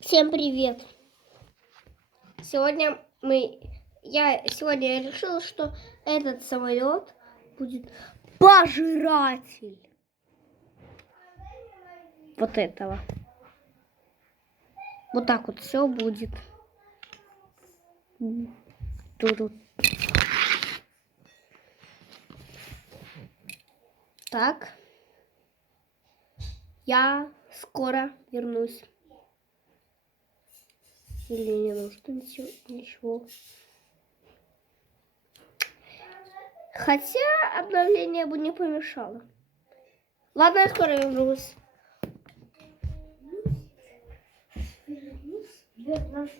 Всем привет! Я сегодня решила, что этот самолет будет пожиратель вот этого. Вот так вот все будет. Тут. Так. Я скоро вернусь. Или не нужно ничего. Хотя обновление бы не помешало. Ладно, я скоро вернусь. Вернусь.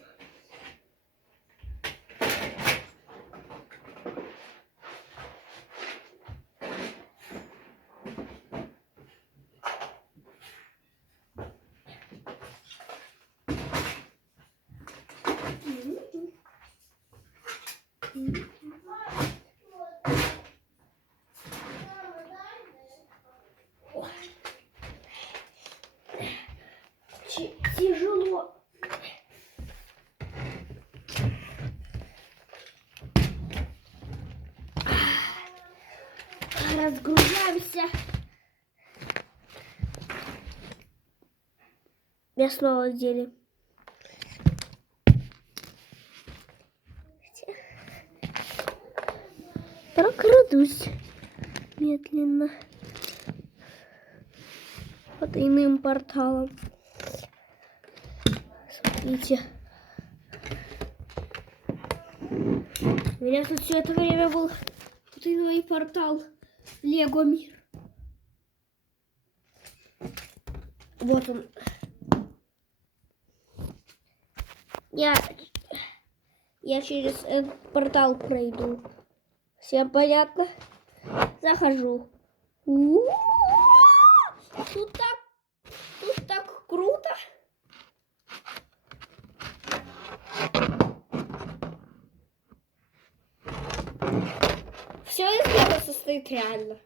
Тяжело. Разгружаемся. Я снова в деле. Прокрадусь медленно под иным порталом. Смотрите. У меня тут все это время был потайной портал Лего Мир. Вот он. Я через этот портал пройду. Всем понятно? Захожу. Тут так круто. Все из этого состоит реально.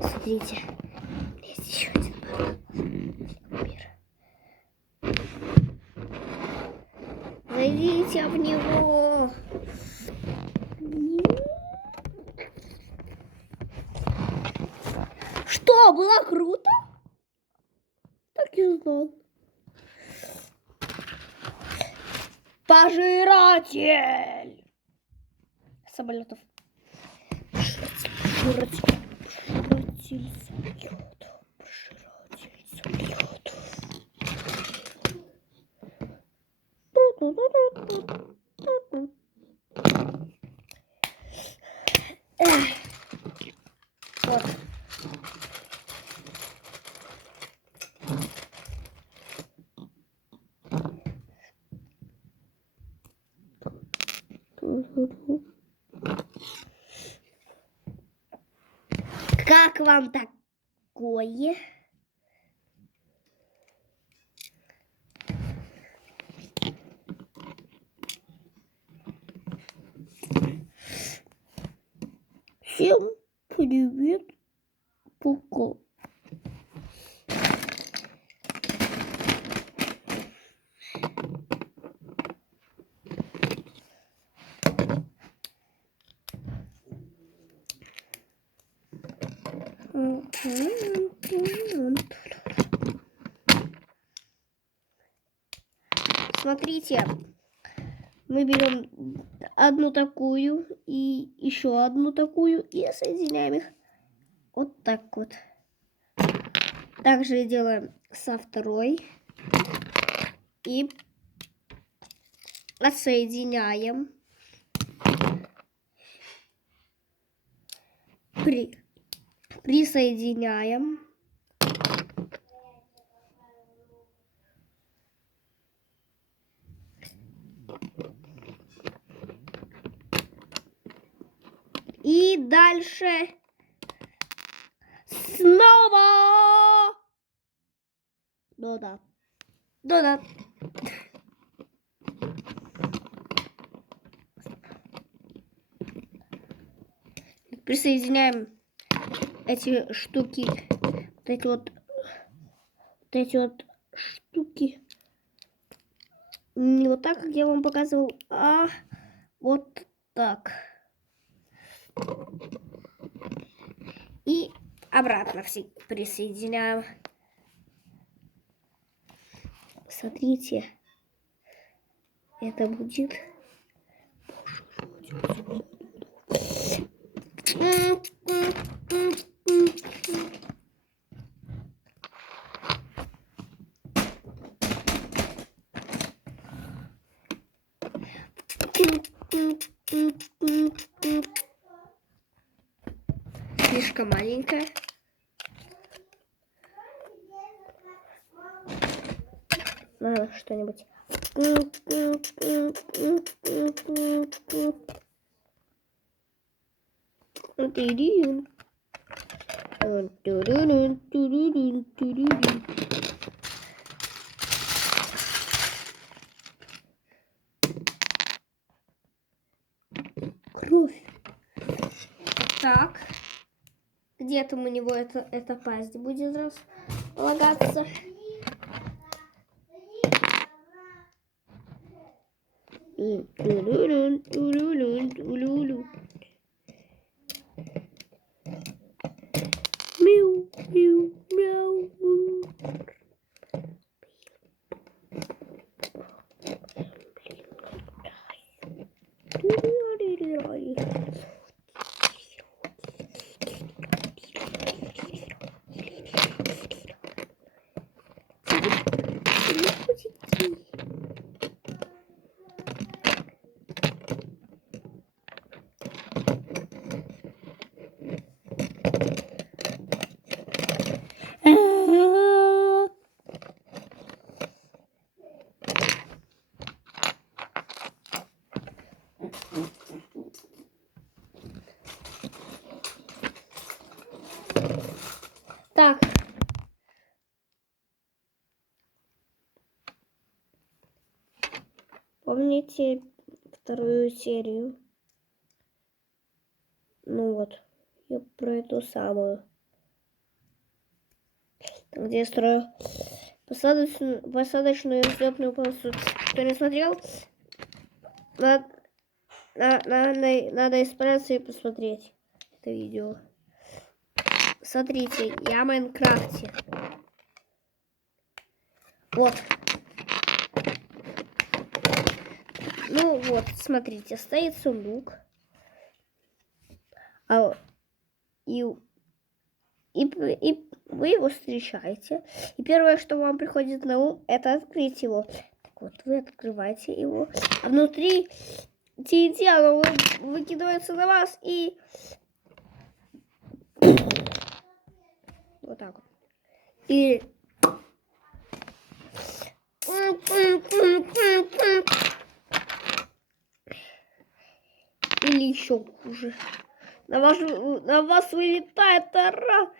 Смотрите, есть еще один мир. Зайдите в него. Что, было круто? Так и знал. Пожиратель самолетов. Пожиратель самолетов. Вот. Как вам такое? Всем привет, пока. Смотрите, мы берем одну такую и еще одну такую и соединяем их вот так вот. Также делаем со второй и отсоединяем. Присоединяем. дальше. Снова. Да-да. Да-да. Присоединяем эти штуки. Вот эти вот штуки. Не вот так, как я вам показывал, а вот так. И обратно все присоединяем. Смотрите. Это будет... Слишком маленькая. Надо что-нибудь. Кровь. Так. Где там у него эта пасть будет располагаться? Мяу, мяу, мяу. Так. Помните вторую серию? Ну вот, я про эту самую. Там, где я строю посадочную взлетную полосу. Кто не смотрел, надо исправиться и посмотреть это видео. Смотрите, я в Майнкрафте. Вот. Ну вот, смотрите, стоит сундук. И вы его встречаете. И первое, что вам приходит на ум, это открыть его. Так вот, вы открываете его. А внутри TNT, оно выкидывается на вас и... Вот так вот. И... Или еще хуже. На вас вылетает тара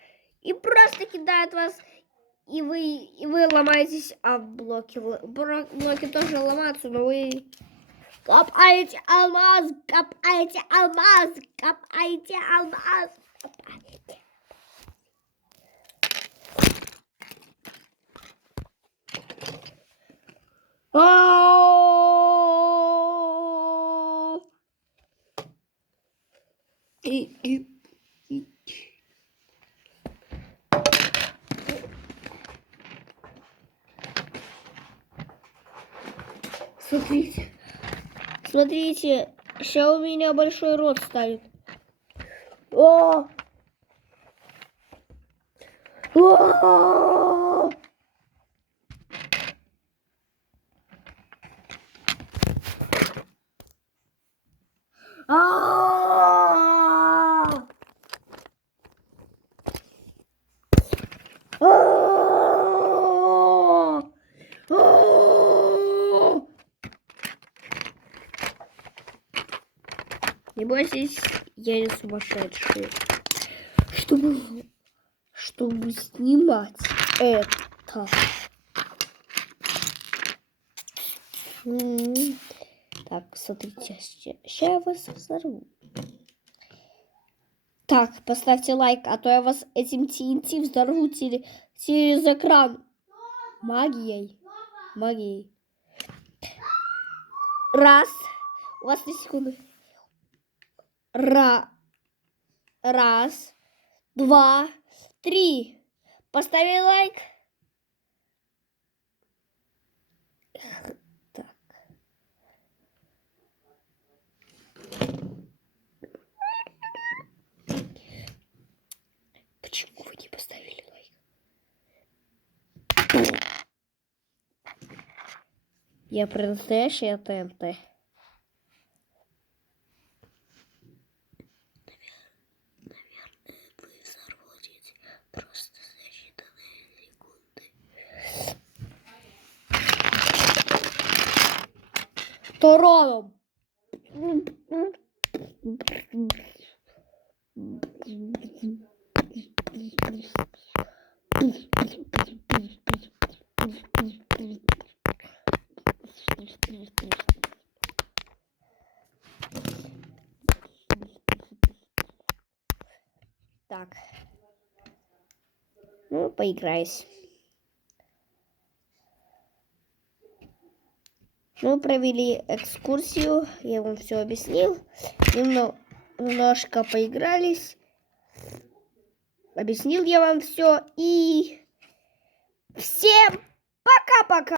и просто кидает вас, и вы ломаетесь, а блоки тоже ломаются, но вы копаете алмаз, копаете алмаз, копаете алмаз, копаете. Смотрите, сейчас у меня большой рот станет. О! О! Не бойтесь, я не сумасшедший. Чтобы снимать это. Так, смотрите, сейчас я вас взорву. Так, поставьте лайк, а то я вас этим TNT взорву через экран. Магией. Раз. У вас 3 секунды. Раз, 2, 3. Поставили лайк. Так. Почему вы не поставили лайк? Я про настоящее ТНТ. Наверное, вы взорвете просто за считанные секунды. Тараном. Так. Ну, поиграюсь. Мы провели экскурсию, я вам все объяснил. Немножко поигрались. Объяснил я вам все. И всем пока-пока!